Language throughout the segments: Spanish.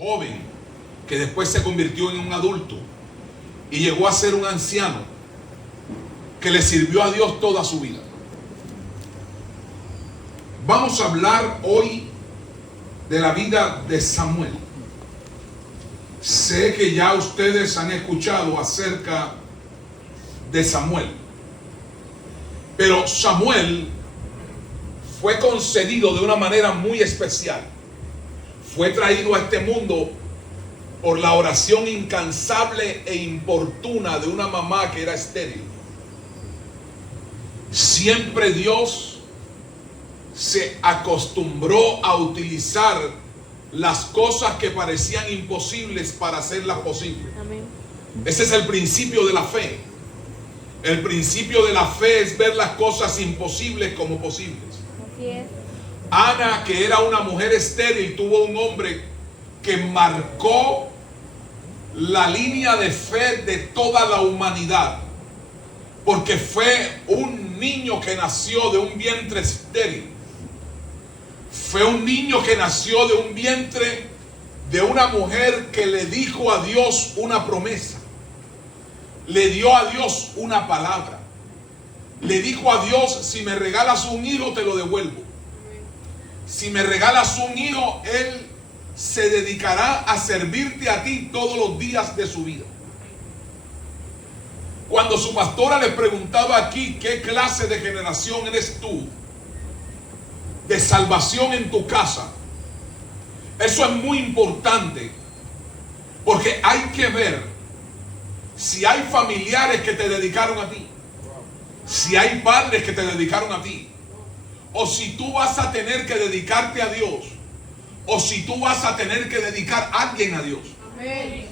joven que después se convirtió en un adulto y llegó a ser un anciano que le sirvió a Dios toda su vida. Vamos a hablar hoy de la vida de Samuel. Sé que ya ustedes han escuchado acerca de Samuel, pero Samuel fue concedido de una manera muy especial. Fue traído a este mundo por la oración incansable e importuna de una mamá que era estéril. Siempre Dios se acostumbró a utilizar las cosas que parecían imposibles para hacerlas posibles. Amén. Ese es el principio de la fe. El principio de la fe es ver las cosas imposibles como posibles. Así es. Ana, que era una mujer estéril, tuvo un hombre que marcó la línea de fe de toda la humanidad, porque fue un niño que nació de un vientre estéril. Fue un niño que nació de un vientre de una mujer que le dijo a Dios una promesa. Le dio a Dios una palabra. Le dijo a Dios: si me regalas un hijo, te lo devuelvo. Si me regalas un hijo, él se dedicará a servirte a ti todos los días de su vida. Cuando su pastora le preguntaba aquí: ¿qué clase de generación eres tú de salvación en tu casa? Eso es muy importante, porque hay que ver si hay familiares que te dedicaron a ti, si hay padres que te dedicaron a ti, o si tú vas a tener que dedicarte a Dios, o si tú vas a tener que dedicar a alguien a Dios. Amén.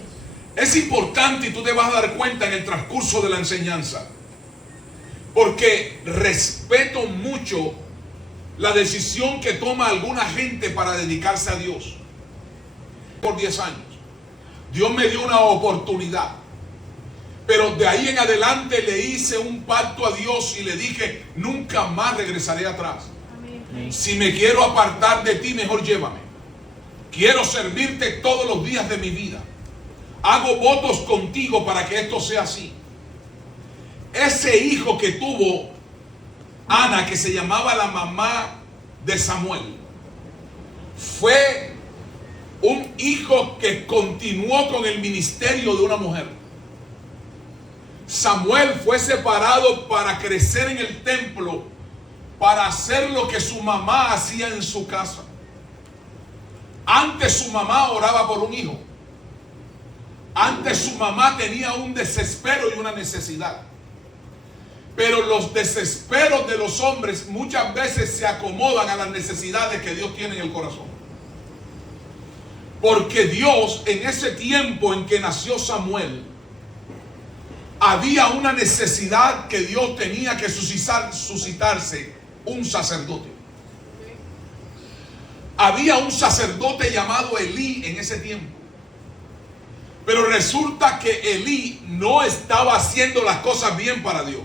Es importante, y tú te vas a dar cuenta en el transcurso de la enseñanza, porque respeto mucho la decisión que toma alguna gente para dedicarse a Dios. Por 10 años Dios me dio una oportunidad, pero de ahí en adelante le hice un pacto a Dios y le dije: nunca más regresaré atrás. Amén. Si me quiero apartar de ti, mejor llévame. Quiero servirte todos los días de mi vida. Hago votos contigo para que esto sea así. Ese hijo que tuvo Ana, que se llamaba la mamá de Samuel, fue un hijo que continuó con el ministerio de una mujer. Samuel fue separado para crecer en el templo, para hacer lo que su mamá hacía en su casa. Antes su mamá oraba por un hijo. Antes su mamá tenía un desespero y una necesidad. Pero los desesperos de los hombres muchas veces se acomodan a las necesidades que Dios tiene en el corazón. Porque Dios, en ese tiempo en que nació Samuel, había una necesidad que Dios tenía que suscitarse: un sacerdote. Había un sacerdote llamado Elí en ese tiempo. Pero resulta que Elí no estaba haciendo las cosas bien para Dios.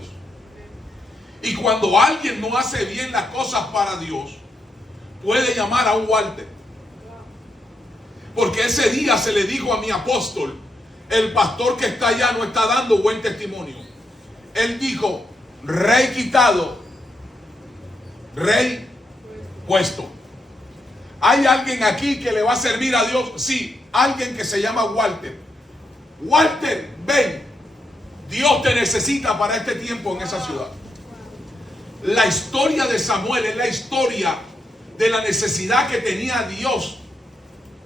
Y cuando alguien no hace bien las cosas para Dios, puede llamar a un Walter. Porque ese día se le dijo a mi apóstol: el pastor que está allá no está dando buen testimonio. Él dijo: rey quitado, rey puesto. ¿Hay alguien aquí que le va a servir a Dios? Sí, alguien que se llama Walter. Walter, ven. Dios te necesita para este tiempo en esa ciudad. La historia de Samuel es la historia de la necesidad que tenía Dios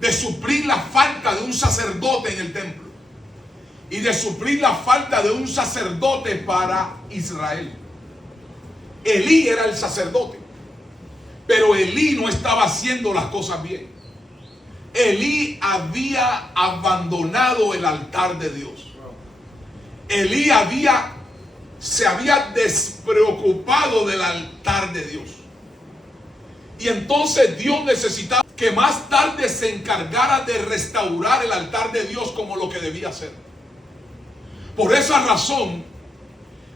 de suplir la falta de un sacerdote en el templo y de suplir la falta de un sacerdote para Israel. Elí era el sacerdote, pero Elí no estaba haciendo las cosas bien. Elí había abandonado el altar de Dios. Elí se había despreocupado del altar de Dios. Y entonces Dios necesitaba que más tarde se encargara de restaurar el altar de Dios como lo que debía ser. Por esa razón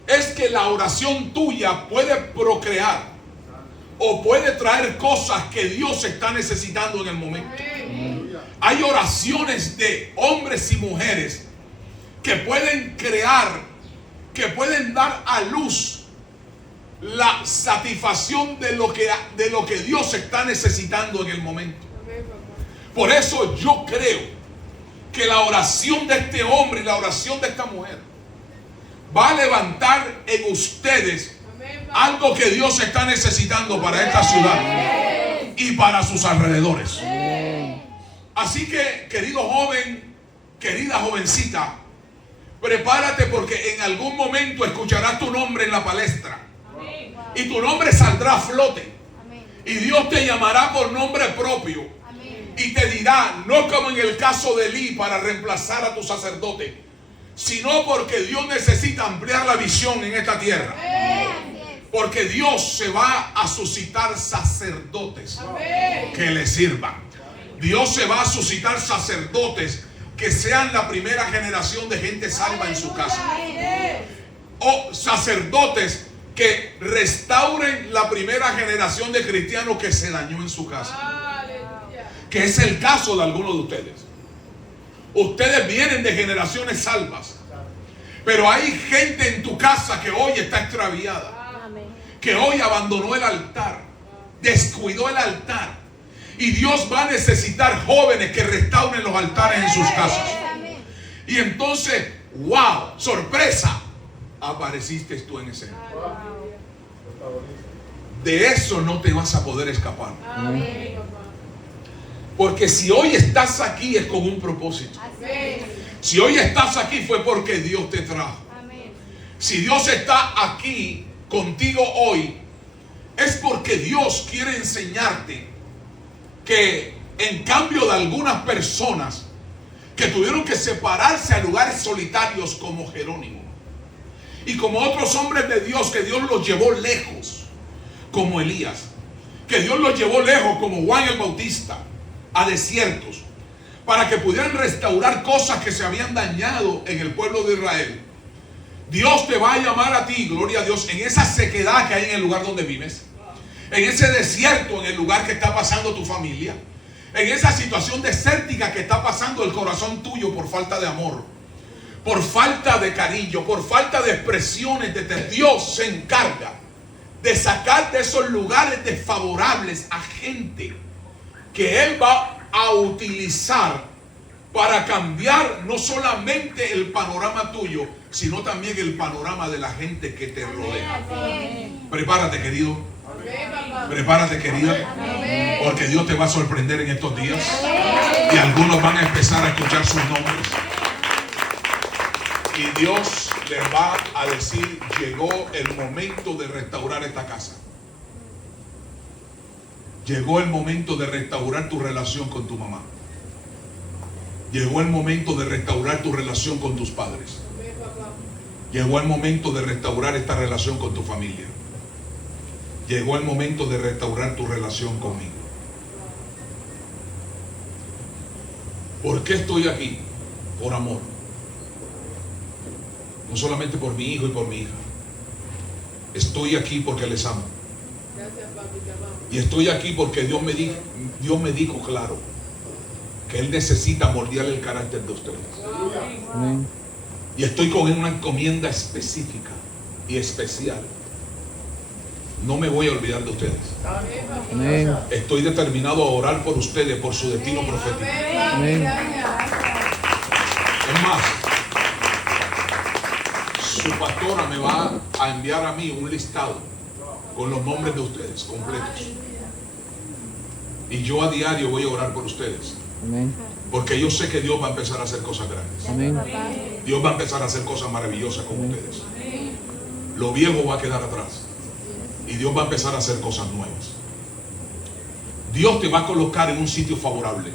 es que la oración tuya puede procrear o puede traer cosas que Dios está necesitando en el momento. Hay oraciones de hombres y mujeres que pueden crear, que pueden dar a luz la satisfacción de lo que Dios está necesitando en el momento. Por eso yo creo que la oración de este hombre y la oración de esta mujer va a levantar en ustedes algo que Dios está necesitando para esta ciudad y para sus alrededores. Así que, querido joven, querida jovencita, prepárate, porque en algún momento escucharás tu nombre en la palestra y tu nombre saldrá a flote y Dios te llamará por nombre propio y te dirá, no como en el caso de Elí para reemplazar a tu sacerdote, sino porque Dios necesita ampliar la visión en esta tierra. Porque Dios se va a suscitar sacerdotes que le sirvan. Dios se va a suscitar sacerdotes que sean la primera generación de gente salva en su casa. O sacerdotes que restauren la primera generación de cristianos que se dañó en su casa. Que es el caso de algunos de ustedes. Ustedes vienen de generaciones salvas, pero hay gente en tu casa que hoy está extraviada, que hoy abandonó el altar, descuidó el altar, y Dios va a necesitar jóvenes que restauren los altares en sus casas. Y entonces, wow, sorpresa, apareciste tú en escena. De eso no te vas a poder escapar. Porque si hoy estás aquí es con un propósito. Si hoy estás aquí fue porque Dios te trajo. Si Dios está aquí contigo hoy, es porque Dios quiere enseñarte que en cambio de algunas personas que tuvieron que separarse a lugares solitarios como Jerónimo y como otros hombres de Dios que Dios los llevó lejos como Elías, que Dios los llevó lejos como Juan el Bautista a desiertos para que pudieran restaurar cosas que se habían dañado en el pueblo de Israel. Dios te va a llamar a ti, gloria a Dios, en esa sequedad que hay en el lugar donde vives, en ese desierto, en el lugar que está pasando tu familia, en esa situación desértica que está pasando el corazón tuyo por falta de amor, por falta de cariño, por falta de expresiones de Dios se encarga de sacar de esos lugares desfavorables a gente que Él va a utilizar para cambiar no solamente el panorama tuyo, sino también el panorama de la gente que te rodea. Prepárate, querido. Prepárate, querida, porque Dios te va a sorprender en estos días y algunos van a empezar a escuchar sus nombres y Dios les va a decir: llegó el momento de restaurar esta casa. Llegó el momento de restaurar tu relación con tu mamá. Llegó el momento de restaurar tu relación con tus padres. Llegó el momento de restaurar esta relación con tu familia. Llegó el momento de restaurar tu relación conmigo. ¿Por qué estoy aquí? Por amor. No solamente por mi hijo y por mi hija. Estoy aquí porque les amo. Y estoy aquí porque Dios me dijo claro que Él necesita moldear el carácter de ustedes. Amén. Y estoy con una encomienda específica y especial. No me voy a olvidar de ustedes. Amén. Estoy determinado a orar por ustedes, por su destino profético. Amén. Es más, su pastora me va a enviar a mí un listado con los nombres de ustedes completos. Y yo a diario voy a orar por ustedes. Amén. Porque yo sé que Dios va a empezar a hacer cosas grandes. Amén. Dios va a empezar a hacer cosas maravillosas con ustedes. Lo viejo va a quedar atrás. Y Dios va a empezar a hacer cosas nuevas. Dios te va a colocar en un sitio favorable.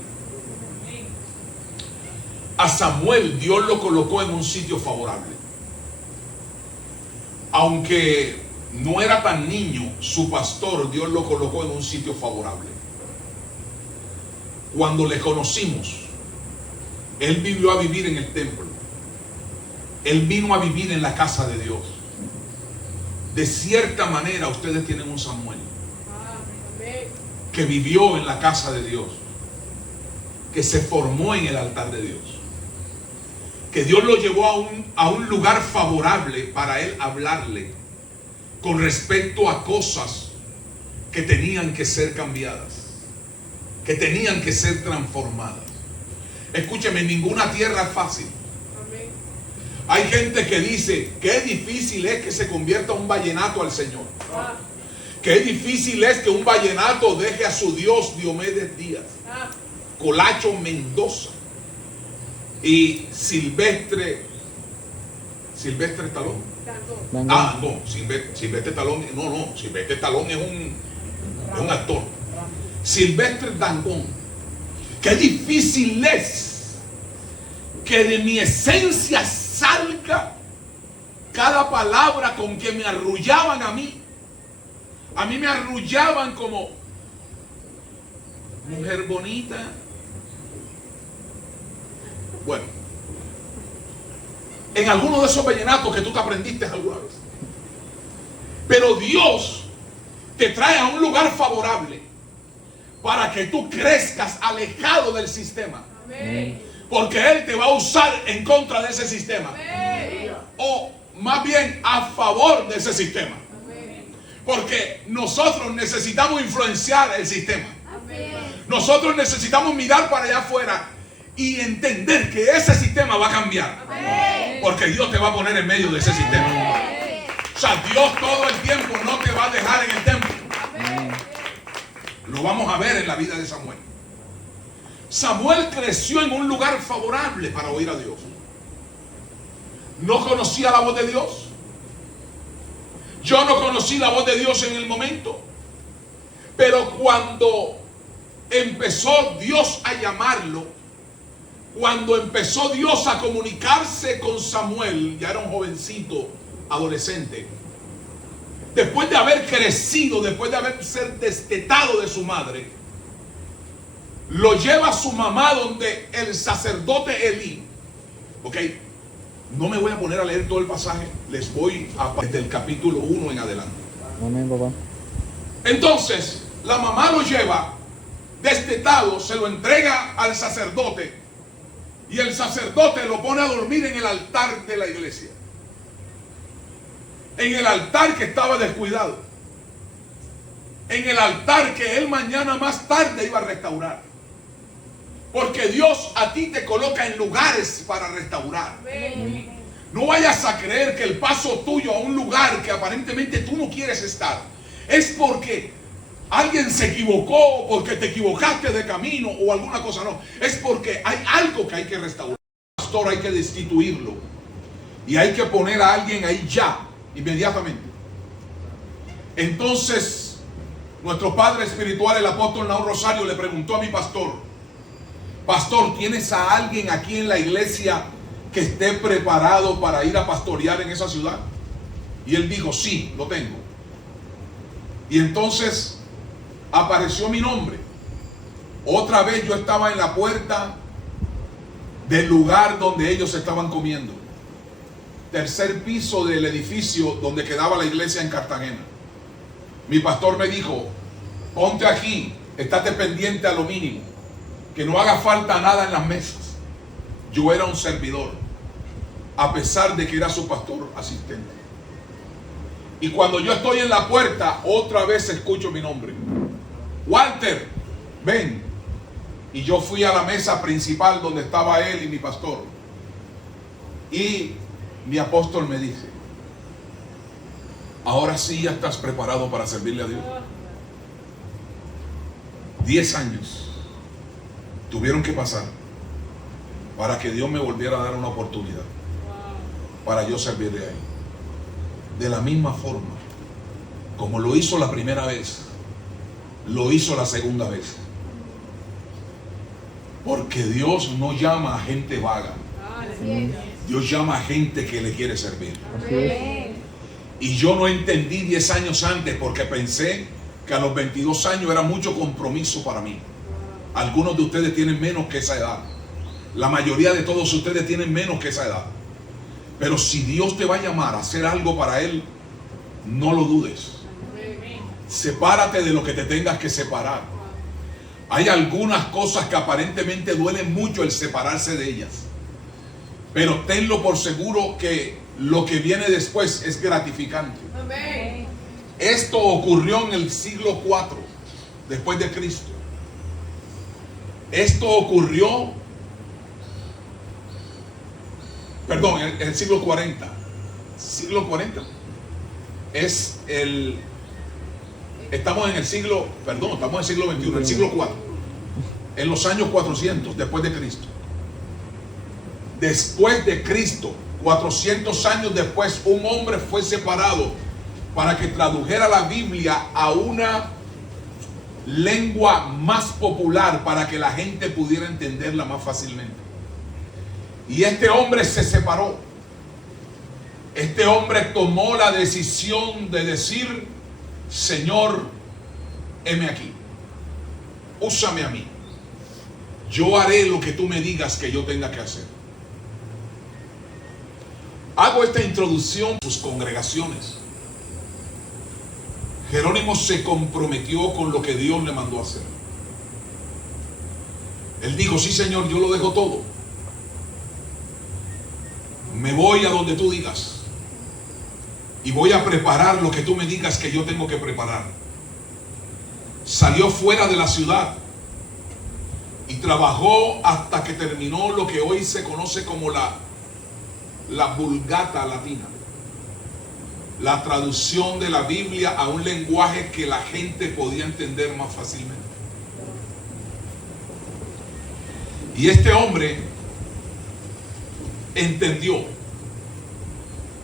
A Samuel Dios lo colocó en un sitio favorable. Aunque no era tan niño, su pastor Dios lo colocó en un sitio favorable. Cuando le conocimos, Él vivió a vivir en el templo. Él vino a vivir en la casa de Dios. De cierta manera ustedes tienen un Samuel que vivió en la casa de Dios, que se formó en el altar de Dios. Que Dios lo llevó a un lugar favorable para él hablarle con respecto a cosas que tenían que ser cambiadas, que tenían que ser transformadas. Escúcheme, ninguna tierra es fácil. Hay gente que dice que difícil es que se convierta un vallenato al Señor. Qué difícil es que un vallenato deje a su Dios Diomedes Díaz, Colacho Mendoza y Silvestre Talón. No, Silvestre Talón, no, Silvestre Talón es un actor. Silvestre Dangond. Qué difícil es que de mi esencia salga cada palabra con que me arrullaban a mí. A mí me arrullaban como mujer bonita. Bueno, en alguno de esos vallenatos que tú te aprendiste alguna vez. Pero Dios te trae a un lugar favorable para que tú crezcas alejado del sistema. Amén. Porque Él te va a usar en contra de ese sistema. Amén. O más bien a favor de ese sistema. Amén. Porque nosotros necesitamos influenciar el sistema. Amén. Nosotros necesitamos mirar para allá afuera y entender que ese sistema va a cambiar. Amén. Porque Dios te va a poner en medio de ese sistema. Amén. O sea, Dios todo el tiempo no te va a dejar en el templo. Amén. Lo vamos a ver en la vida de Samuel. Samuel creció en un lugar favorable para oír a Dios. No conocía la voz de Dios. Yo no conocí la voz de Dios en el momento. Pero cuando empezó Dios a llamarlo, cuando empezó Dios a comunicarse con Samuel, ya era un jovencito, adolescente, después de haber crecido, después de haber ser destetado de su madre, lo lleva a su mamá donde el sacerdote Elí. Ok, no me voy a poner a leer todo el pasaje, les voy desde el capítulo 1 en adelante. Amén, papá. Entonces, la mamá lo lleva destetado, se lo entrega al sacerdote y el sacerdote lo pone a dormir en el altar de la iglesia. En el altar que estaba descuidado. En el altar que él mañana más tarde iba a restaurar. Porque Dios a ti te coloca en lugares para restaurar. No vayas a creer que el paso tuyo a un lugar que aparentemente tú no quieres estar es porque alguien se equivocó, porque te equivocaste de camino o alguna cosa. No, es porque hay algo que hay que restaurar. Pastor, hay que destituirlo y hay que poner a alguien ahí ya, inmediatamente. Entonces nuestro padre espiritual, el apóstol Naúm Rosario, le preguntó a mi pastor: Pastor, ¿tienes a alguien aquí en la iglesia que esté preparado para ir a pastorear en esa ciudad? Y él dijo: sí, lo tengo. Y entonces apareció mi nombre. Otra vez yo estaba en la puerta del lugar donde ellos estaban comiendo. Tercer piso del edificio donde quedaba la iglesia en Cartagena. Mi pastor me dijo: ponte aquí, estate pendiente a lo mínimo, que no haga falta nada en las mesas. Yo era un servidor, a pesar de que era su pastor asistente. Y cuando yo estoy en la puerta, otra vez escucho mi nombre: Walter, ven. Y yo fui a la mesa principal donde estaba él y mi pastor. Y mi apóstol me dice: ahora sí ya estás preparado para servirle a Dios. 10 años tuvieron que pasar para que Dios me volviera a dar una oportunidad para yo servirle a Él. De la misma forma como lo hizo la primera vez, lo hizo la segunda vez. Porque Dios no llama a gente vaga. Dios llama a gente que le quiere servir. Y yo no entendí 10 años antes, porque pensé que a los 22 años era mucho compromiso para mí. Algunos de ustedes tienen menos que esa edad. La mayoría de todos ustedes tienen menos que esa edad. Pero si Dios te va a llamar a hacer algo para Él, no lo dudes. Sepárate de lo que te tengas que separar. Hay algunas cosas que aparentemente duelen mucho el separarse de ellas. Pero tenlo por seguro que lo que viene después es gratificante. Amén. Esto ocurrió en el siglo IV después de Cristo. Esto ocurrió, perdón, en el siglo 40. Siglo 40 es el... Estamos en el siglo, perdón, estamos en el siglo XXI, el siglo IV. En los años 400 después de Cristo. Después de Cristo, 400 años después, un hombre fue separado para que tradujera la Biblia a una lengua más popular para que la gente pudiera entenderla más fácilmente. Y este hombre se separó. Este hombre tomó la decisión de decir: Señor, heme aquí, úsame a mí, yo haré lo que tú me digas que yo tenga que hacer. Hago esta introducción a sus congregaciones. Jerónimo se comprometió con lo que Dios le mandó a hacer. Él dijo: sí, Señor, yo lo dejo todo, me voy a donde tú digas y voy a preparar lo que tú me digas que yo tengo que preparar. Salió fuera de la ciudad y trabajó hasta que terminó lo que hoy se conoce como la Vulgata latina, la traducción de la Biblia a un lenguaje que la gente podía entender más fácilmente. Y este hombre entendió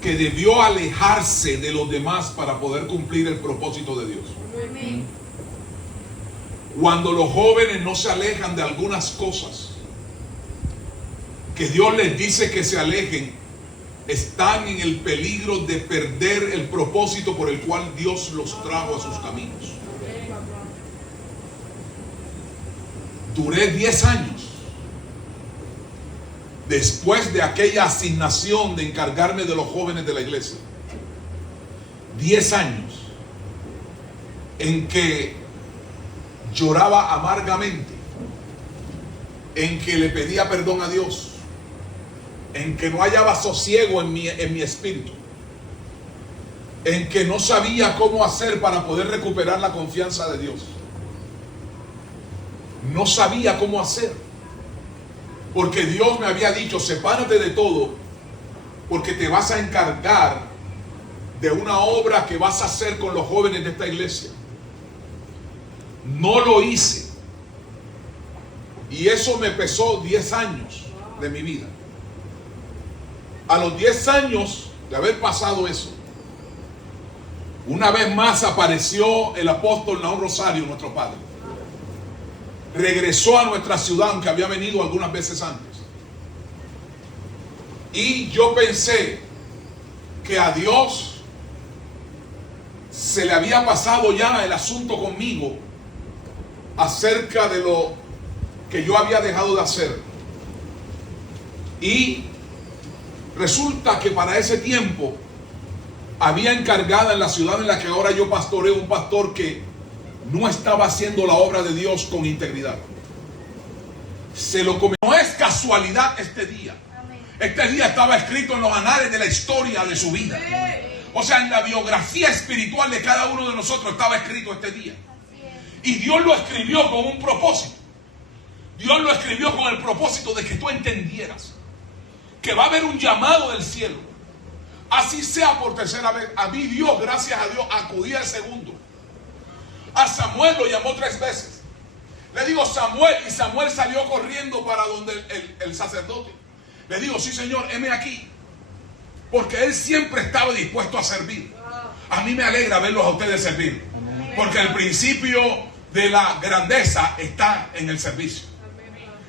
que debió alejarse de los demás para poder cumplir el propósito de Dios. Amén. Cuando los jóvenes no se alejan de algunas cosas que Dios les dice que se alejen, están en el peligro de perder el propósito por el cual Dios los trajo a sus caminos. Duré 10 años después de aquella asignación de encargarme de los jóvenes de la iglesia. 10 años en que lloraba amargamente, en que le pedía perdón a Dios, en que no hallaba sosiego en mi espíritu, en que no sabía cómo hacer para poder recuperar la confianza de Dios. No sabía cómo hacer, porque Dios me había dicho: sepárate de todo, porque te vas a encargar de una obra que vas a hacer con los jóvenes de esta iglesia. No lo hice, y eso me pesó 10 años de mi vida. A los 10 años de haber pasado eso, una vez más apareció el apóstol Naón Rosario, nuestro padre. Regresó a nuestra ciudad, aunque había venido algunas veces antes. Y yo pensé que a Dios se le había pasado ya el asunto conmigo acerca de lo que yo había dejado de hacer. Y resulta que para ese tiempo había encargada en la ciudad en la que ahora yo pastoreo un pastor que no estaba haciendo la obra de Dios con integridad. Se lo comió. No es casualidad este día. Este día estaba escrito en los anales de la historia de su vida. O sea, en la biografía espiritual de cada uno de nosotros estaba escrito este día. Y Dios lo escribió con un propósito. Dios lo escribió con el propósito de que tú entendieras que va a haber un llamado del cielo. Así sea por tercera vez. A mí Dios, gracias a Dios, acudí al segundo. A Samuel lo llamó 3 veces. Le digo Samuel, y Samuel salió corriendo para donde el sacerdote. Le digo: sí, Señor, heme aquí. Porque él siempre estaba dispuesto a servir. A mí me alegra verlos a ustedes servir, porque el principio de la grandeza está en el servicio.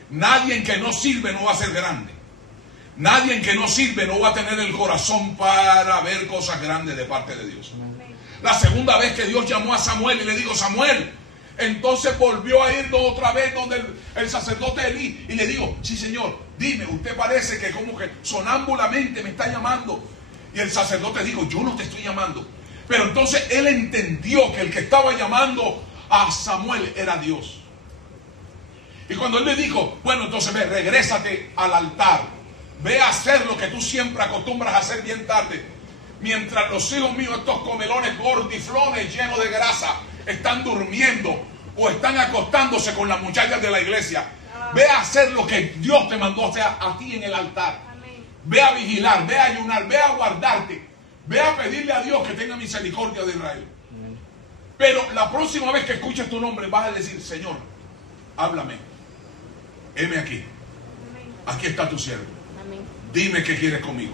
Nadie que no sirve no va a ser grande. Nadie que no sirve no va a tener el corazón para ver cosas grandes de parte de Dios. La segunda vez que Dios llamó a Samuel y le dijo: Samuel, entonces volvió a ir otra vez donde el sacerdote Elí y le dijo: sí, Señor, dime, usted parece que como que sonámbulamente me está llamando. Y el sacerdote dijo: yo no te estoy llamando. Pero entonces él entendió que el que estaba llamando a Samuel era Dios. Y cuando él le dijo, bueno, entonces ve, regrésate al altar. Ve a hacer lo que tú siempre acostumbras a hacer bien tarde. Mientras los hijos míos, estos comelones gordiflones llenos de grasa, están durmiendo o están acostándose con las muchachas de la iglesia. Ve a hacer lo que Dios te mandó hacer a ti en el altar. Ve a vigilar, ve a ayunar, ve a guardarte. Ve a pedirle a Dios que tenga misericordia de Israel. Pero la próxima vez que escuches tu nombre vas a decir, Señor, háblame. Heme aquí. Aquí está tu siervo. Dime qué quieres conmigo.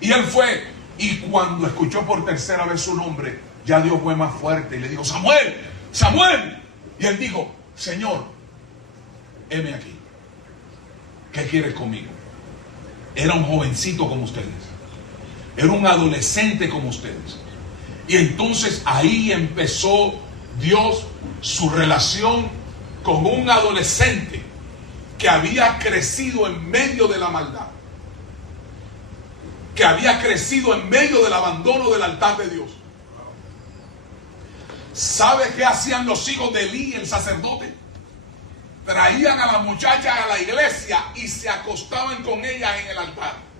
Y él fue, y cuando escuchó por tercera vez su nombre, ya Dios fue más fuerte y le dijo, Samuel, Samuel. Y él dijo, Señor, heme aquí. ¿Qué quieres conmigo? Era un jovencito como ustedes. Era un adolescente como ustedes. Y entonces ahí empezó Dios su relación con un adolescente que había crecido en medio de la maldad, que había crecido en medio del abandono del altar de Dios. ¿Sabe qué hacían los hijos de Elí, el sacerdote? Traían a las muchachas a la iglesia y se acostaban con ellas en el altar.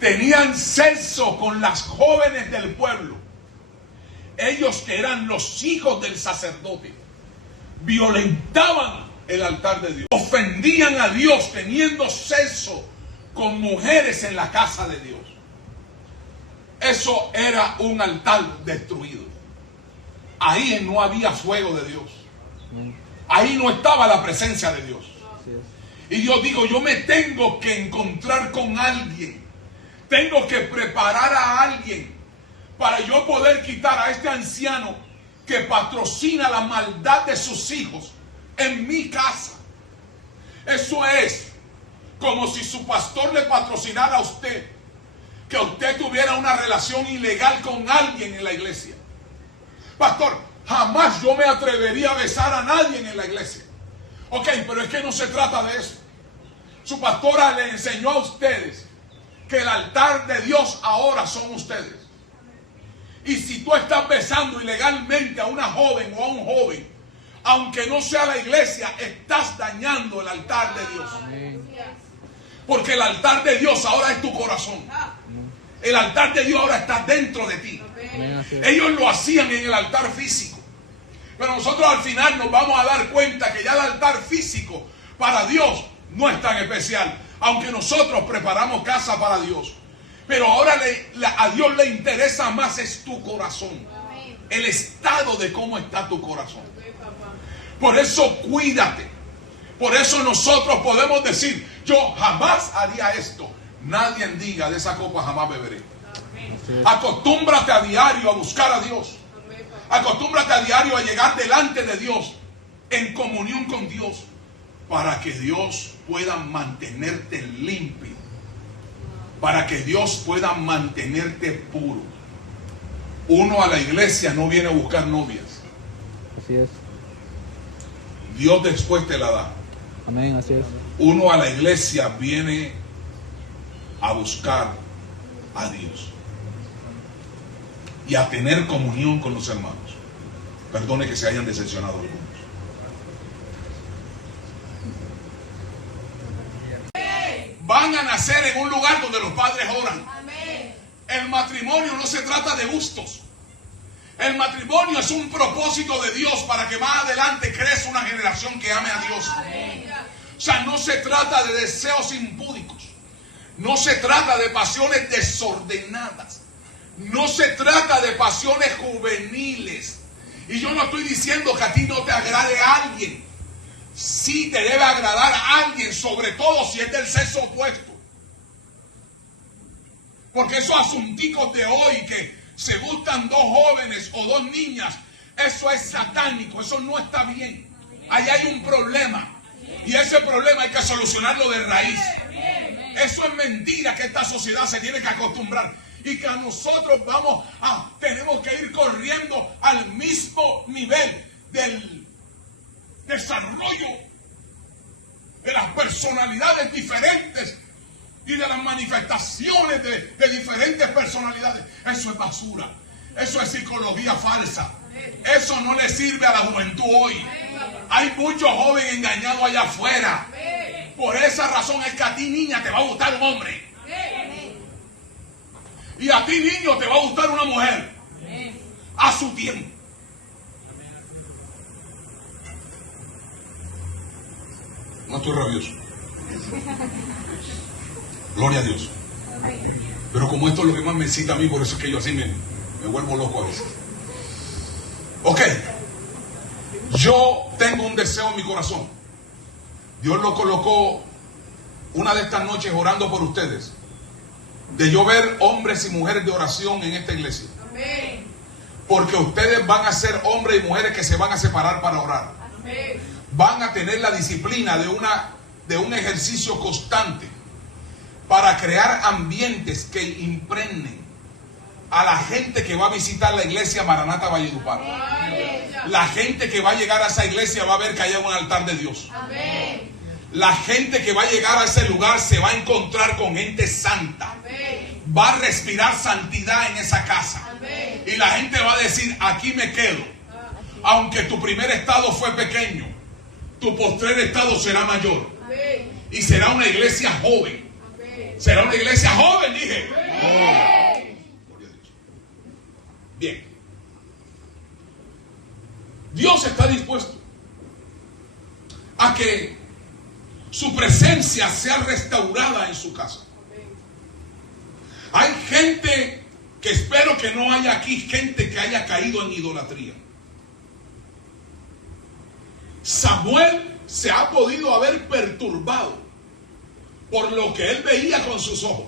Tenían sexo con las jóvenes del pueblo. Ellos, que eran los hijos del sacerdote, violentaban el altar de Dios. Ofendían a Dios teniendo sexo con mujeres en la casa de Dios. Eso era un altar destruido. Ahí no había fuego de Dios. Ahí no estaba la presencia de Dios. Y Dios dijo, yo me tengo que encontrar con alguien. Tengo que preparar a alguien para yo poder quitar a este anciano que patrocina la maldad de sus hijos en mi casa. Eso es como si su pastor le patrocinara a usted, que usted tuviera una relación ilegal con alguien en la iglesia. Pastor, jamás yo me atrevería a besar a nadie en la iglesia. Ok, pero es que no se trata de eso. Su pastora le enseñó a ustedes que el altar de Dios ahora son ustedes. Y si tú estás besando ilegalmente a una joven o a un joven, aunque no sea la iglesia, estás dañando el altar de Dios. Porque el altar de Dios ahora es tu corazón. El altar de Dios ahora está dentro de ti. Ellos lo hacían en el altar físico, pero nosotros al final nos vamos a dar cuenta que ya el altar físico para Dios no es tan especial. Aunque nosotros preparamos casa para Dios, pero ahora a Dios le interesa más es tu corazón. El estado de cómo está tu corazón. Por eso cuídate. Por eso nosotros podemos decir, yo jamás haría esto. Nadie diga, de esa copa jamás beberé. Acostúmbrate a diario a buscar a Dios. Acostúmbrate a diario a llegar delante de Dios, en comunión con Dios, para que Dios pueda mantenerte limpio, para que Dios pueda mantenerte puro. Uno a la iglesia no viene a buscar novias. Así es. Dios después te la da. Amén, así es. Uno a la iglesia viene a buscar a Dios y a tener comunión con los hermanos. Perdone que se hayan decepcionado algunos. Van a nacer en un lugar donde los padres oran. El matrimonio no se trata de gustos. El matrimonio es un propósito de Dios para que más adelante crezca una generación que ame a Dios. O sea, no se trata de deseos impúdicos. No se trata de pasiones desordenadas. No se trata de pasiones juveniles. Y yo no estoy diciendo que a ti no te agrade a alguien. Sí te debe agradar a alguien, sobre todo si es del sexo opuesto. Porque esos asunticos de hoy que se gustan dos jóvenes o dos niñas, eso es satánico, eso no está bien. Ahí hay un problema. Y ese problema hay que solucionarlo de raíz. Eso es mentira que esta sociedad se tiene que acostumbrar. Y que a nosotros tenemos que ir corriendo al mismo nivel del desarrollo de las personalidades diferentes y de las manifestaciones de diferentes personalidades. Eso es basura. Eso es psicología falsa. Eso no le sirve a la juventud hoy. Hay muchos jóvenes engañados allá afuera. Por esa razón es que a ti, niña, te va a gustar un hombre. Y a ti, niño, te va a gustar una mujer. A su tiempo. No estoy rabioso. Gloria a Dios. Pero como esto es lo que más me excita a mí, por eso es que yo así me vuelvo loco a veces. Ok. Yo tengo un deseo en mi corazón. Dios lo colocó una de estas noches orando por ustedes. De yo ver hombres y mujeres de oración en esta iglesia. Porque ustedes van a ser hombres y mujeres que se van a separar para orar. Van a tener la disciplina de un ejercicio constante para crear ambientes que impregnen a la gente que va a visitar la iglesia Maranata Valledupar. La gente que va a llegar a esa iglesia va a ver que hay un altar de Dios. La gente que va a llegar a ese lugar se va a encontrar con gente santa. Va a respirar santidad en esa casa. Y la gente va a decir, aquí me quedo. Aunque tu primer estado fue pequeño, tu postrer estado será mayor. Y será una iglesia joven. Será una iglesia joven, dije. Bien. Dios está dispuesto a que su presencia sea restaurada en su casa. Hay gente que espero que no haya aquí gente que haya caído en idolatría. Samuel se ha podido haber perturbado por lo que él veía con sus ojos.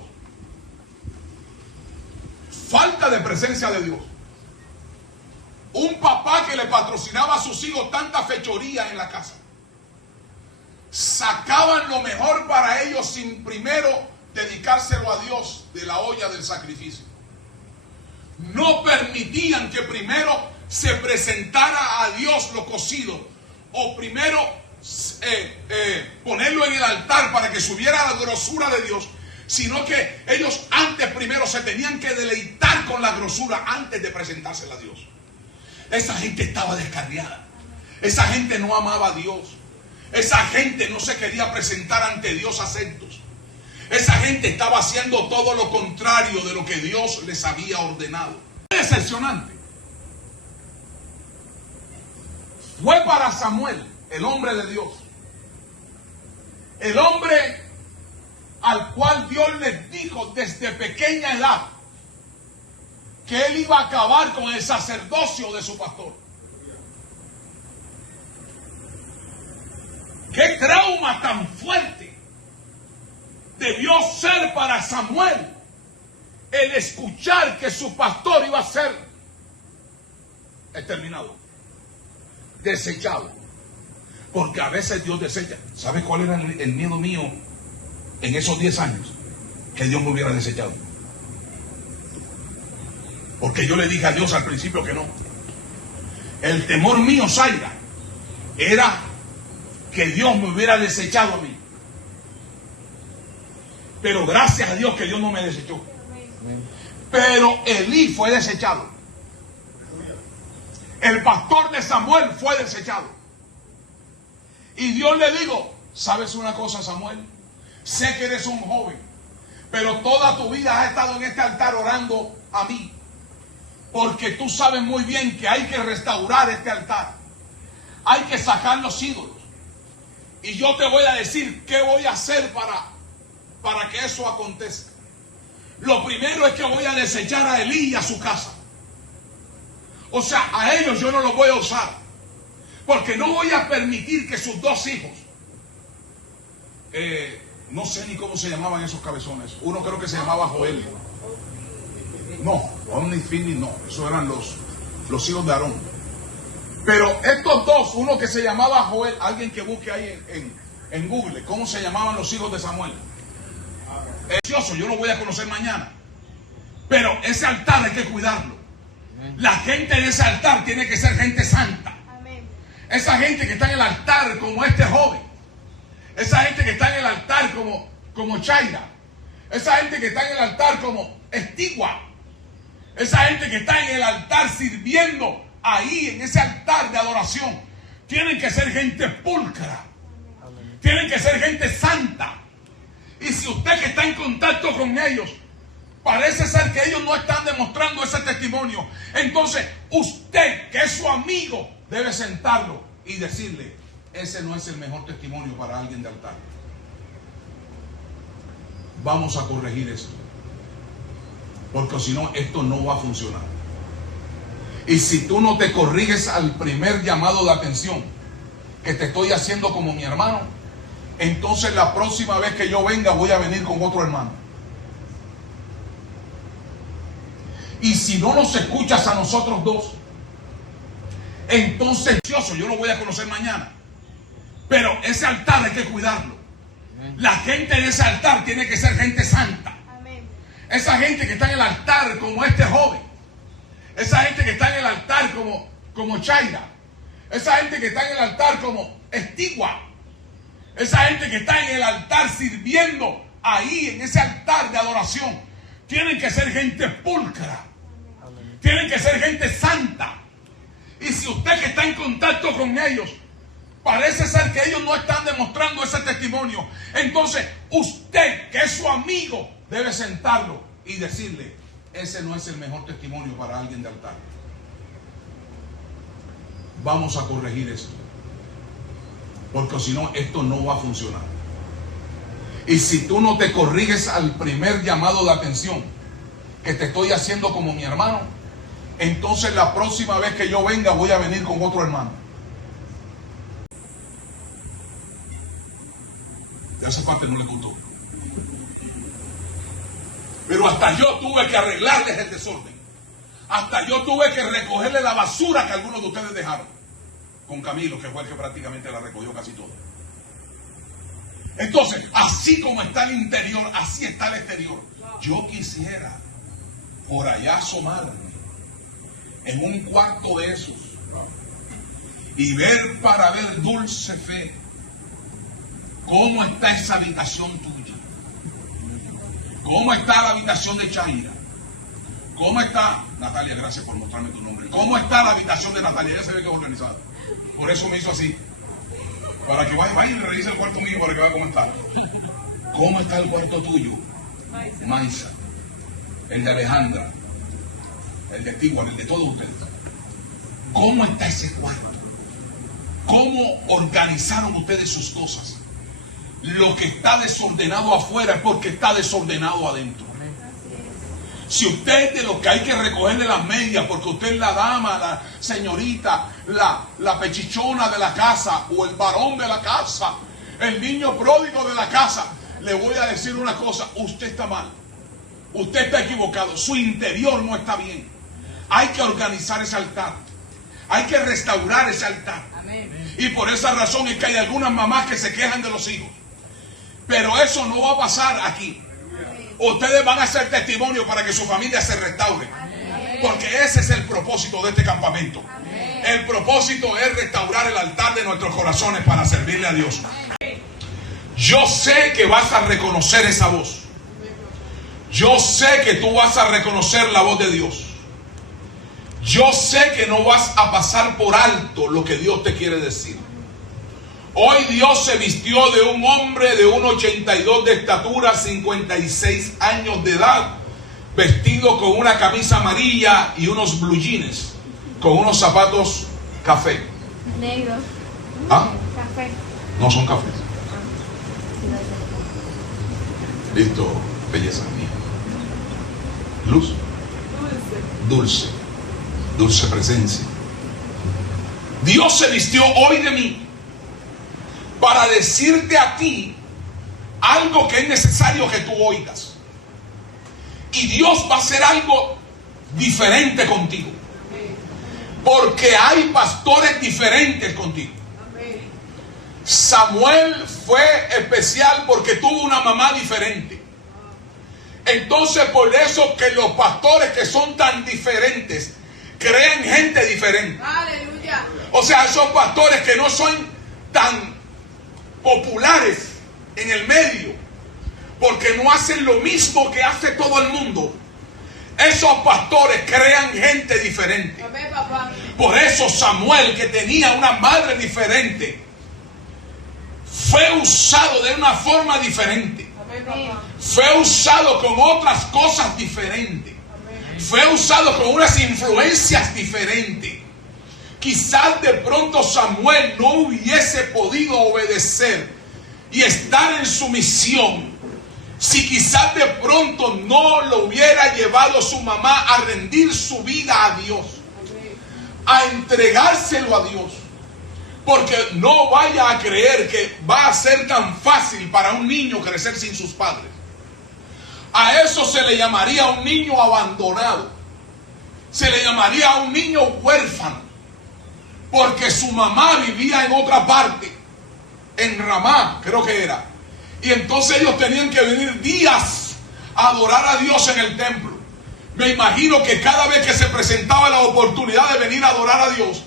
Falta de presencia de Dios. Un papá que le patrocinaba a sus hijos tanta fechoría en la casa. Sacaban lo mejor para ellos sin primero dedicárselo a Dios de la olla del sacrificio. No permitían que primero se presentara a Dios lo cocido, o primero ponerlo en el altar para que subiera la grosura de Dios, sino que ellos antes primero se tenían que deleitar con la grosura antes de presentársela a Dios. Esa gente estaba descarriada. Esa gente no amaba a Dios. Esa gente no se quería presentar ante Dios acentos. Esa gente estaba haciendo todo lo contrario de lo que Dios les había ordenado. Es decepcionante. Fue para Samuel, el hombre de Dios, el hombre al cual Dios les dijo desde pequeña edad que él iba a acabar con el sacerdocio de su pastor. ¡Qué trauma tan fuerte debió ser para Samuel el escuchar que su pastor iba a ser exterminado, desechado? Porque a veces Dios desecha. ¿Sabe cuál era el miedo mío en esos 10 años? Que Dios me hubiera desechado. Porque yo le dije a Dios al principio que no. El temor mío, Zaira, era que Dios me hubiera desechado a mí. Pero gracias a Dios que Dios no me desechó. Pero Elí fue desechado. El pastor de Samuel fue desechado. Y Dios le dijo, ¿sabes una cosa, Samuel? Sé que eres un joven, pero toda tu vida has estado en este altar orando a mí. Porque tú sabes muy bien que hay que restaurar este altar. Hay que sacar los ídolos. Y yo te voy a decir qué voy a hacer para que eso acontezca. Lo primero es que voy a desechar a Elí y a su casa. O sea, a ellos yo no los voy a usar. Porque no voy a permitir que sus dos hijos, no sé ni cómo se llamaban esos cabezones. Uno creo que se llamaba Joel. No, Omni Fini no. Esos eran los hijos de Aarón. Pero estos dos, uno que se llamaba Joel, alguien que busque ahí en Google, ¿cómo se llamaban los hijos de Samuel? Precioso, yo lo voy a conocer mañana. Pero ese altar hay que cuidarlo. La gente en ese altar tiene que ser gente santa. Esa gente que está en el altar como este joven. Esa gente que está en el altar como Chaira. Esa gente que está en el altar como Estigua. Esa gente que está en el altar sirviendo ahí en ese altar de adoración. Tienen que ser gente pulcra. Tienen que ser gente santa. Y si usted que está en contacto con ellos, parece ser que ellos no están demostrando ese testimonio, entonces usted, que es su amigo, debe sentarlo y decirle: ese no es el mejor testimonio para alguien de altar. Vamos a corregir esto, porque si no, esto no va a funcionar. Y si tú no te corriges al primer llamado de atención que te estoy haciendo como mi hermano, entonces la próxima vez que yo venga voy a venir con otro hermano. Y si no nos escuchas a nosotros dos, entonces yo lo voy a conocer mañana. Pero ese altar hay que cuidarlo. La gente de ese altar tiene que ser gente santa. Esa gente que está en el altar como este joven. Esa gente que está en el altar como Chaira. Esa gente que está en el altar como Estigua. Esa gente que está en el altar sirviendo ahí, en ese altar de adoración. Tienen que ser gente pulcra. Tienen que ser gente santa. Y si usted que está en contacto con ellos, parece ser que ellos no están demostrando ese testimonio, entonces usted, que es su amigo, debe sentarlo y decirle: ese no es el mejor testimonio para alguien de altar. Vamos a corregir esto, porque si no, esto no va a funcionar. Y si tú no te corriges al primer llamado de atención que te estoy haciendo como mi hermano, entonces la próxima vez que yo venga voy a venir con otro hermano. De esa parte no le gustó. Pero hasta yo tuve que arreglarles el desorden. Hasta yo tuve que recogerle la basura que algunos de ustedes dejaron. Con Camilo, que fue el que prácticamente la recogió casi toda. Entonces, así como está el interior, así está el exterior. Yo quisiera por allá asomarme en un cuarto de esos y ver, para ver, dulce fe, cómo está esa habitación tuya, cómo está la habitación de Chaira, cómo está Natalia, gracias por mostrarme tu nombre, cómo está la habitación de Natalia. Ya se ve que es organizada, por eso me hizo así, para que vaya y me revise el cuarto mío, para que vea cómo está. ¿Cómo está el cuarto tuyo? Maisa, el de Alejandra, el de Tiguan, el de todos ustedes. ¿Cómo está ese cuarto? ¿Cómo organizaron ustedes sus cosas? Lo que está desordenado afuera es porque está desordenado adentro. Si usted es de los que hay que recogerle las medias porque usted es la dama, la señorita, la pechichona de la casa, o el varón de la casa, el niño pródigo de la casa, le voy a decir una cosa: usted está mal, usted está equivocado, su interior no está bien. Hay que organizar ese altar, hay que restaurar ese altar. Y por esa razón es que hay algunas mamás que se quejan de los hijos, pero eso no va a pasar aquí. Ustedes van a ser testimonio para que su familia se restaure, porque ese es el propósito de este campamento. El propósito es restaurar el altar de nuestros corazones para servirle a Dios. Yo sé que vas a reconocer esa voz. Yo sé que tú vas a reconocer la voz de Dios. Yo sé que no vas a pasar por alto lo que Dios te quiere decir. Hoy Dios se vistió de un hombre de 1,82 de estatura, 56 años de edad, vestido con una camisa amarilla y unos blue jeans, con unos zapatos café. Negros. ¿Ah? Café. No son cafés. Listo, belleza mía. Luz. Dulce. Dulce presencia. Dios se vistió hoy de mí para decirte a ti algo que es necesario que tú oigas. Y Dios va a hacer algo diferente contigo, porque hay pastores diferentes contigo. Samuel fue especial porque tuvo una mamá diferente. Entonces, por eso que los pastores que son tan diferentes crean gente diferente. Aleluya. O sea, esos pastores que no son tan populares en el medio, porque no hacen lo mismo que hace todo el mundo. Esos pastores crean gente diferente. Amén, papá. Por eso Samuel, que tenía una madre diferente, fue usado de una forma diferente. Amén, papá. Fue usado con otras cosas diferentes. Amén. Fue usado con unas influencias diferentes. Quizás de pronto Samuel no hubiese podido obedecer y estar en su misión si quizás de pronto no lo hubiera llevado su mamá a rendir su vida a Dios, a entregárselo a Dios. Porque no vaya a creer que va a ser tan fácil para un niño crecer sin sus padres. A eso se le llamaría un niño abandonado. Se le llamaría un niño huérfano. Porque su mamá vivía en otra parte, en Ramá, creo que era. Y entonces ellos tenían que venir días a adorar a Dios en el templo. Me imagino que cada vez que se presentaba la oportunidad de venir a adorar a Dios,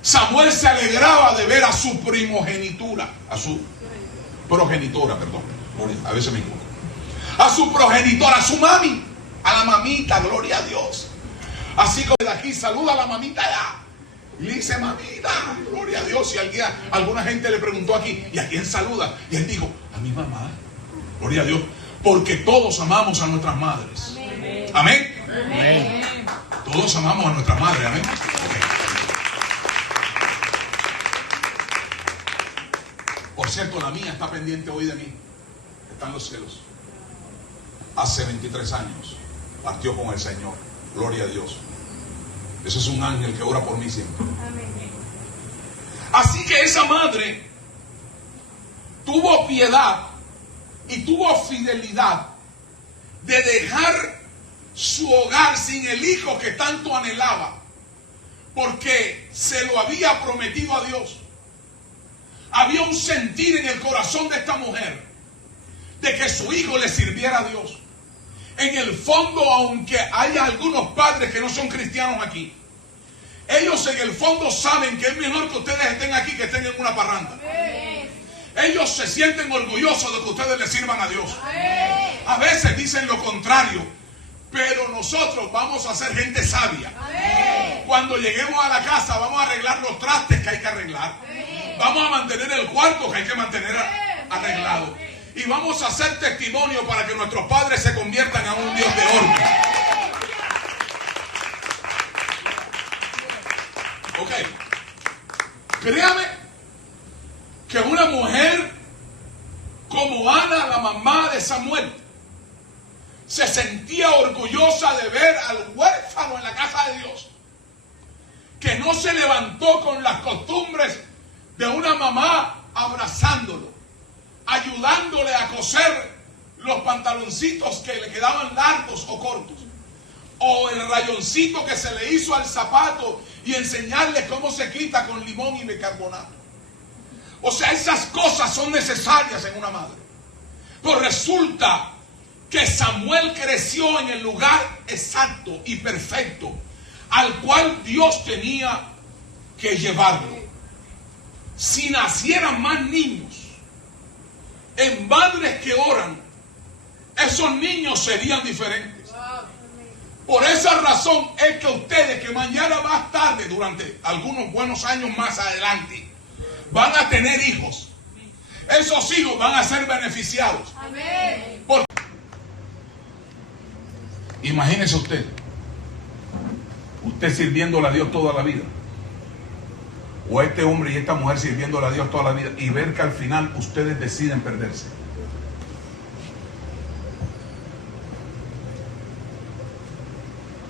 Samuel se alegraba de ver a su progenitora, perdón. A veces me equivoco. A su progenitora, a su mami, a la mamita, gloria a Dios. Así como de aquí saluda a la mamita allá. Y le dice, mamita, gloria a Dios. Y alguna gente le preguntó aquí, ¿y a quién saluda? Y él dijo, a mi mamá, gloria a Dios. Porque todos amamos a nuestras madres. Amén. Amén. Todos amamos a nuestras madres. Amén. Okay. Por cierto, la mía está pendiente hoy de mí. Está en los cielos. Hace 23 años partió con el Señor. Gloria a Dios. Ese es un ángel que ora por mí siempre. Así que esa madre tuvo piedad y tuvo fidelidad de dejar su hogar sin el hijo que tanto anhelaba, porque se lo había prometido a Dios. Había un sentir en el corazón de esta mujer de que su hijo le sirviera a Dios. En el fondo, aunque haya algunos padres que no son cristianos aquí, ellos en el fondo saben que es mejor que ustedes estén aquí que estén en una parranda. Ellos se sienten orgullosos de que ustedes le sirvan a Dios. A veces dicen lo contrario, pero nosotros vamos a ser gente sabia. Cuando lleguemos a la casa vamos a arreglar los trastes que hay que arreglar. Vamos a mantener el cuarto que hay que mantener arreglado. Y vamos a hacer testimonio para que nuestros padres se conviertan en un Dios de orden. Ok. Créame que una mujer como Ana, la mamá de Samuel, se sentía orgullosa de ver al huérfano en la casa de Dios, que no se levantó con las costumbres de una mamá abrazándolo, ayudándole a coser los pantaloncitos que le quedaban largos o cortos, o el rayoncito que se le hizo al zapato y enseñarle cómo se quita con limón y bicarbonato. O sea, esas cosas son necesarias en una madre. Pues resulta que Samuel creció en el lugar exacto y perfecto al cual Dios tenía que llevarlo. Si nacieran más niños en madres que oran, esos niños serían diferentes. Por esa razón es que ustedes, que mañana más tarde, durante algunos buenos años más adelante, van a tener hijos, esos hijos van a ser beneficiados. Imagínese usted sirviéndole a Dios toda la vida, o este hombre y esta mujer sirviéndole a Dios toda la vida, y ver que al final ustedes deciden perderse.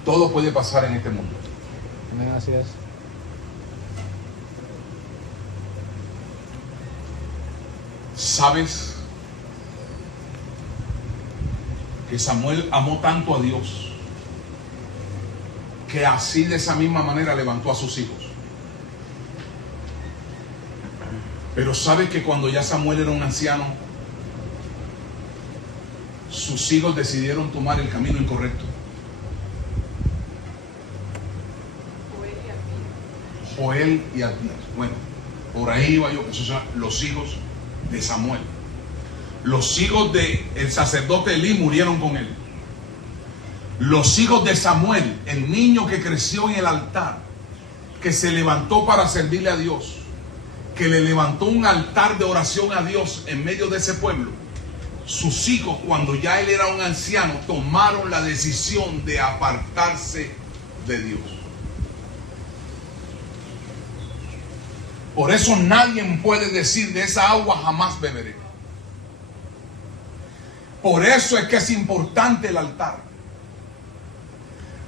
Todo puede pasar en este mundo. Amén, así es. ¿Sabes que Samuel amó tanto a Dios que así, de esa misma manera, levantó a sus hijos? Pero ¿sabes que cuando ya Samuel era un anciano, sus hijos decidieron tomar el camino incorrecto? Joel y Abías. Bueno, por ahí iba yo, que esos son los hijos de Samuel. Los hijos del sacerdote Elí murieron con él. Los hijos de Samuel, el niño que creció en el altar, que se levantó para servirle a Dios, que le levantó un altar de oración a Dios en medio de ese pueblo, sus hijos, cuando ya él era un anciano, tomaron la decisión de apartarse de Dios. Por eso nadie puede decir: de esa agua jamás beberé. Por eso es que es importante el altar.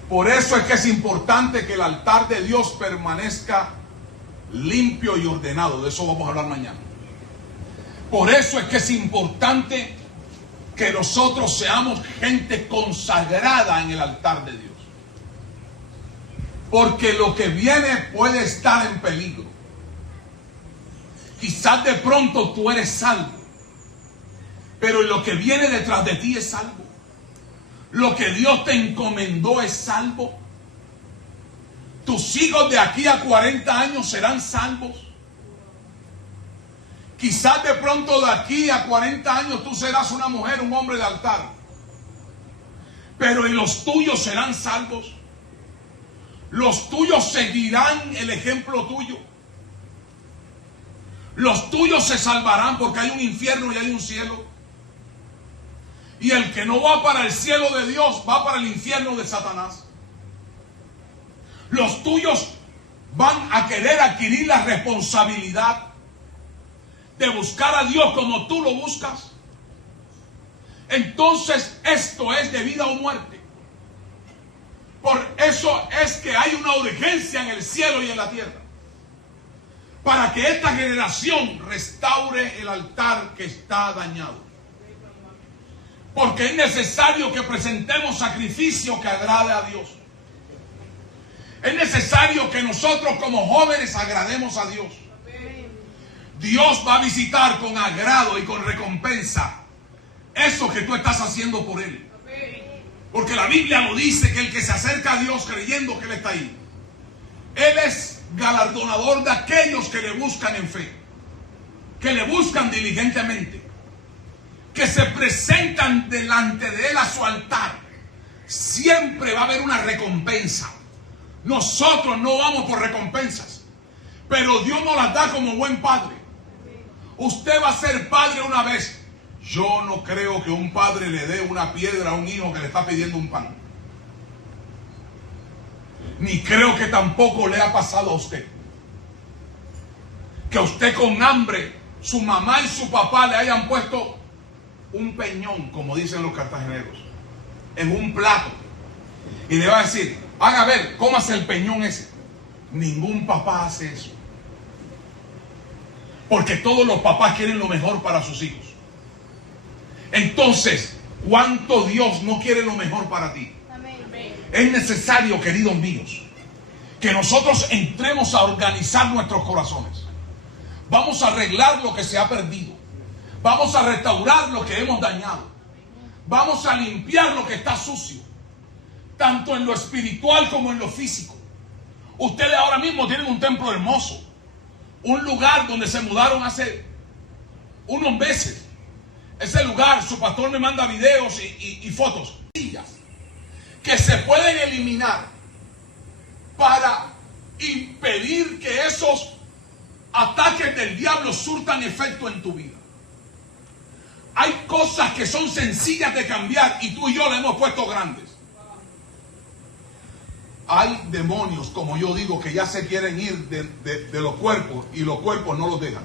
Por eso es que es importante que el altar de Dios permanezca limpio y ordenado. De eso vamos a hablar mañana. Por eso es que es importante que nosotros seamos gente consagrada en el altar de Dios. Porque lo que viene puede estar en peligro. Quizás de pronto tú eres salvo, pero lo que viene detrás de ti es salvo. Lo que Dios te encomendó es salvo. Tus hijos de aquí a 40 años serán salvos. Quizás de pronto de aquí a 40 años tú serás una mujer, un hombre de altar. Pero los tuyos serán salvos. Los tuyos seguirán el ejemplo tuyo. Los tuyos se salvarán, porque hay un infierno y hay un cielo. Y el que no va para el cielo de Dios va para el infierno de Satanás. Los tuyos van a querer adquirir la responsabilidad de buscar a Dios como tú lo buscas. Entonces esto es de vida o muerte. Por eso es que hay una urgencia en el cielo y en la tierra, para que esta generación restaure el altar que está dañado. Porque es necesario que presentemos sacrificio que agrade a Dios. Es necesario que nosotros como jóvenes agrademos a Dios. Dios va a visitar con agrado y con recompensa eso que tú estás haciendo por Él. Porque la Biblia lo dice, que el que se acerca a Dios creyendo que Él está ahí, Él es galardonador de aquellos que le buscan en fe, que le buscan diligentemente, que se presentan delante de Él a su altar. Siempre va a haber una recompensa. Nosotros no vamos por recompensas, pero Dios nos las da como buen padre. Usted va a ser padre una vez. Yo no creo que un padre le dé una piedra a un hijo que le está pidiendo un pan. Ni creo que tampoco le ha pasado a usted, que a usted con hambre, su mamá y su papá le hayan puesto un peñón, como dicen los cartageneros, en un plato, y le va a decir: haga ver, cómase el peñón ese. Ningún papá hace eso, porque todos los papás quieren lo mejor para sus hijos. Entonces, ¿cuánto Dios no quiere lo mejor para ti? Es necesario, queridos míos, que nosotros entremos a organizar nuestros corazones. Vamos a arreglar lo que se ha perdido. Vamos a restaurar lo que hemos dañado. Vamos a limpiar lo que está sucio, tanto en lo espiritual como en lo físico. Ustedes ahora mismo tienen un templo hermoso, un lugar donde se mudaron hace unos meses. Ese lugar, su pastor me manda videos y fotos que se pueden eliminar para impedir que esos ataques del diablo surtan efecto en tu vida. Hay cosas que son sencillas de cambiar y tú y yo le hemos puesto grandes. Hay demonios, como yo digo, que ya se quieren ir de los cuerpos y los cuerpos no los dejan.